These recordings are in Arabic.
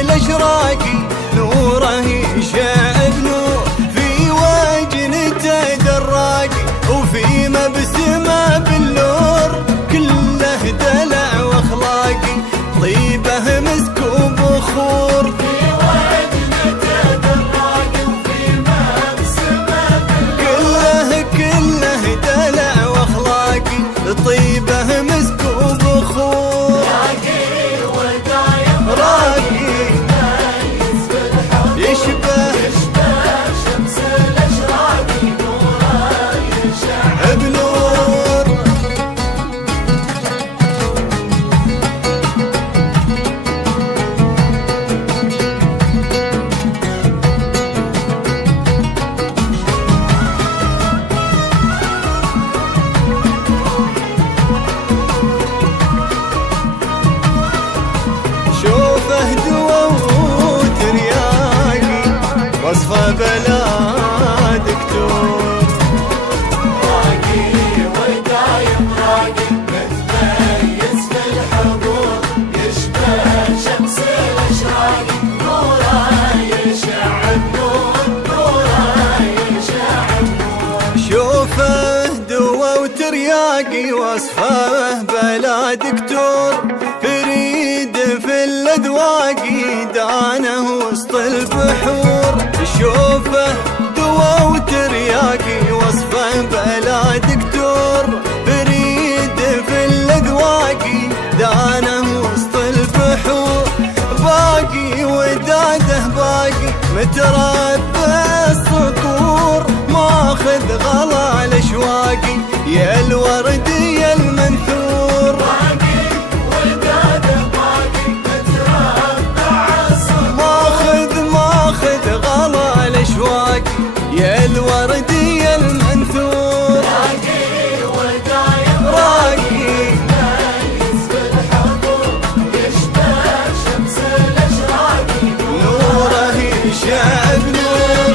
الأشراق نوره يشع بنور، في وجنته دراق وفي مبسمه بالنور، كله دلع واخلاق طيبه مسك وبخور. في وجنته دراق وفي مبسمه بالنور، كله دلع واخلاق طيبه مسك وبخور. راقي ودايم راقي يشبه شمس الأشراق نوره يشع بنور. شوفه دوا وترياقي وصفه بلا دكتور، راقي ودايم راقي متميز في الحضور، يشبه شمس الأشراق نوره يشع بنور، نوره يشع بنور. شوفه دوا وترياقي وصفه بلا دكتور، فريد في الأذواق دانه وسط البحور. شوفه دوا وترياقي وصفه بلا دكتور، فريد في الأذواق دانه وسط البحور. باقي وداده باقي متربى السطور، ماخذ غلا الأشواقي يا الورد يا المنثور. باقي وداده باقي متربع السطور، ماخذ غلا الأشواقي يا الورد يا المنثور. راقي ودايم راقي متميز في الحضور، يشبه شمس الأشراق نوره يشع بنور.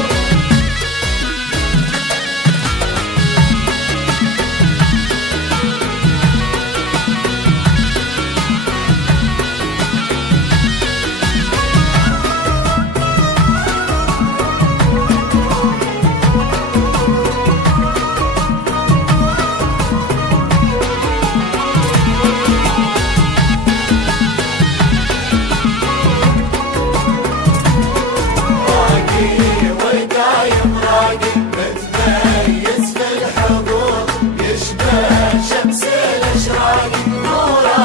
متميز في الحضور، يشبه شمس الأشراق نوره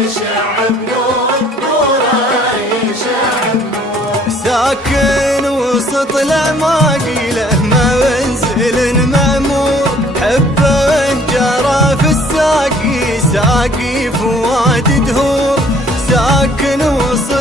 يشع بنور، نوره يشع بنور. ساكن وسط الأعماق له منزل مأمور، حبه جرى في الساقي ساقي فواد دهور. ساكن وسط